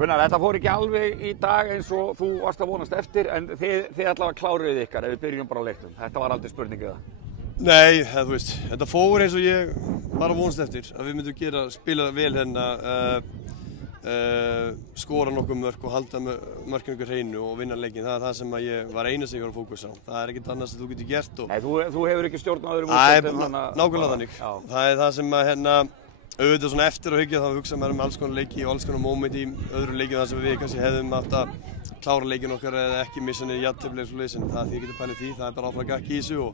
Gunnar, þetta fór ekki alveg í dag eins og þú varst að vonast eftir, en þið allavega kláruðuð ykkar ef við byrjum bara á leiknum. Þetta var aldrei spurningið það. Nei, þú veist, þetta fór eins og ég var að vonast eftir, að við myndum spila vel hérna, skora nokkuð mörk og halda mörkinu ykkur hreinu og vinna leikinn. Það er það sem ég var eina sem ég var að fókusa á. Það er ekkert annað sem þú getur gert. Nei, þú hefur ekki stjórn á öðrum úrslitum. Nákvæmlega þannig. Það er það sem auðvitað svona eftir að hyggja, þá hugsa maður alls konar leiki og alls konar móment í öðrum leikjum þar sem við kannski hefðum átt að klára leikinn okkar eða ekki missa niður jafntefli eins og leiðis, en það þið getur pælið því, það er bara áfram gakk í þessu og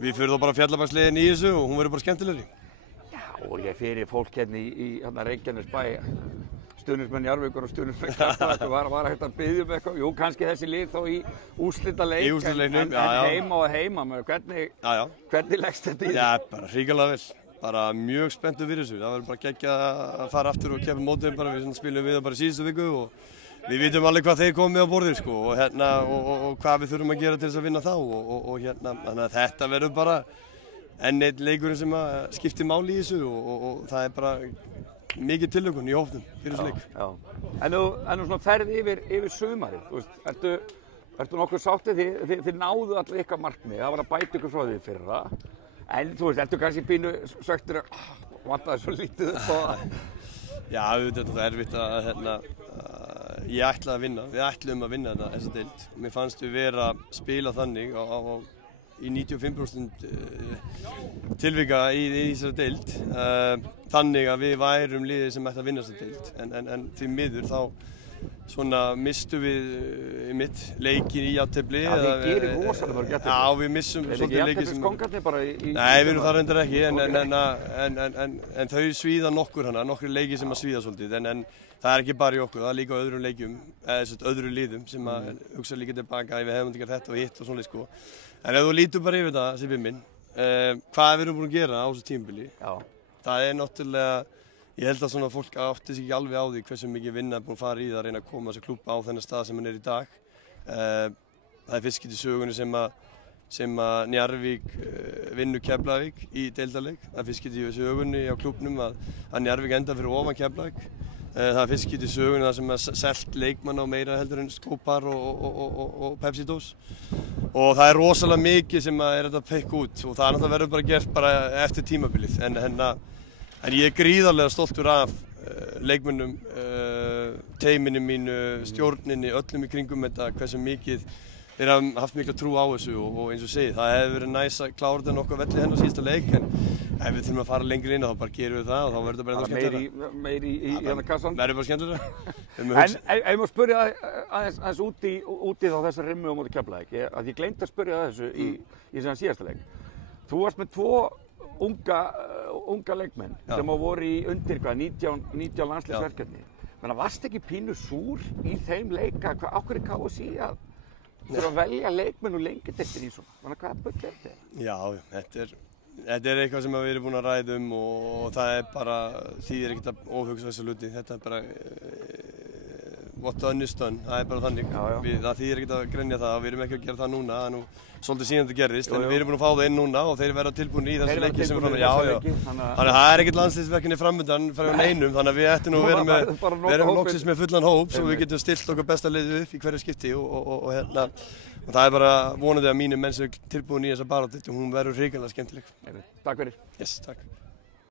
við fyrir þá bara fjallabaksleiðin í þessu og hún verður bara skemmtilegri. Já, og ég fyrir fólk hérna í Reykjanesbæ, stuðningsmenn Njarðvíkur og stuðningsmenn Keflavíkur var hægt að biðja um eitthvað. Jú, kannski þessi lið þó í úrslitaleik, en heima og heima. Hvernig leggst þetta í? Já, bara hrikalega vel. Bara mjög spenntur fyrir þessu. Það verður bara geggjað að fara aftur og keppa mótið bara. Við spilum við það bara síðustu viku og við vitum alveg hvað þeir komið á borðið sko, og hvað við þurfum að gera til þess að vinna þá og þannig að þetta verður bara enn einn leikurinn sem skiptir máli í þessu og það er bara mikið tilhlökkun í hópnum fyrir þessu leik. Já. En þú svona ferð yfir sumarið, þú veist, ertu nokkuð sáttið þið náðu allir ykkar markmið, það var að bæta ykkur frá því fyrra. En þú veist, ertu kannski pínu söktur að vantaði svo lítið upp á það? Já, þetta er erfitt að ég ætlaði að vinna, við ætluðum að vinna þessa deild. Mér fannst við vera að spila þannig í 95% tilvika í þessari deild. Þannig að við værum liðið sem ætti að vinna þessa deild, en því miður þá svona mistu við leikin í jafntefli. Já, þið gerir rosalega mörg jafntefli. Já, við missum svolítið leiki sem... Skóngarnir bara í... Nei, við erum það reyndar ekki, en þau svíða nokkri leiki sem að svíða svolítið, en það er ekki bara í okkur, það er líka á öðrum leikjum, eða öðrum liðum sem að hugsa líka tilbaka, við hefum ekki þetta og hitt og svona sko. En ef þú lítur bara yfir það, Sibbi minn, hvað við erum búin að gera á þessu tímabili, það er náttúrulega... Ég held að svona fólk átti sig ekki alveg á því hversu mikið vinna er búin að fara í það að reyna að koma þessu klúbba á þennan stað sem hann er í dag. Það er fyrst í sögunni sem að Njarðvík vinnur Keflavík í deildarleik. Það er fyrst í sögunni á klúbbnum að Njarðvík enda fyrir ofan Keflavík. Það er fyrst í sögunni það sem að selt leikmann á meira heldur en skópar og Pepsi-dós. Og það er rosalega mikið sem að er þetta að pekka út og það náttúrulega verður bara gert bara eftir tímabilið. En ég er gríðarlega stoltur af leikmönnum, teiminu mínu, stjórninni, öllum í kringum þetta, hversu mikið þeir hafa haft mikla trú á þessu og eins og segið, það hefði verið næs að klára þetta nokkuð velli hennar síðasta leik, en ef við þurfum að fara lengri inn þá bara gerum við það og þá verður þetta bara ennþá skemmtilegra. Meiri í hérna kassan? Verður bara skemmtilegra. En ef maður spyrja aðeins úti þá þessa rimmu á móti Keflavík, að ég gleymt að spyrja þessu í þennan síðasta leik. Þú varst með tvo unga leikmenn sem voru í undir 19 landsliðsverkefni. Menn varst ekki pínu súr í þeim leika, okkur er KSÍ að þurfa að velja leikmenn og lengi eftir í svona? Þannig hvað bull er þetta? Já, þetta er eitthvað sem við erum búin að ræða og það er bara, þýðir ekkert að óhugsa þessa hluti. Þetta er bara what done is done, það er bara þannig. Það þýðir ekkert að grenja það og við erum ekki að gera það núna, það er nú svolítið síðan þetta gerðist, en við erum búin að fá það inn núna og þeir verða tilbúinir í þessu leiki sem er framöndan. Þannig að það er ekkert landsliðsverkefni framöndan frá neinum, þannig að við ættum nú að vera loksins með fullan hóp svo við getum stilt okkar besta liðið upp í hverju skipti og það er bara vonandi að mínir menn sem er tilbúin í þessa baráttu, hún verður hrikalega skemmtileg. Takk fyrir. Yes, takk.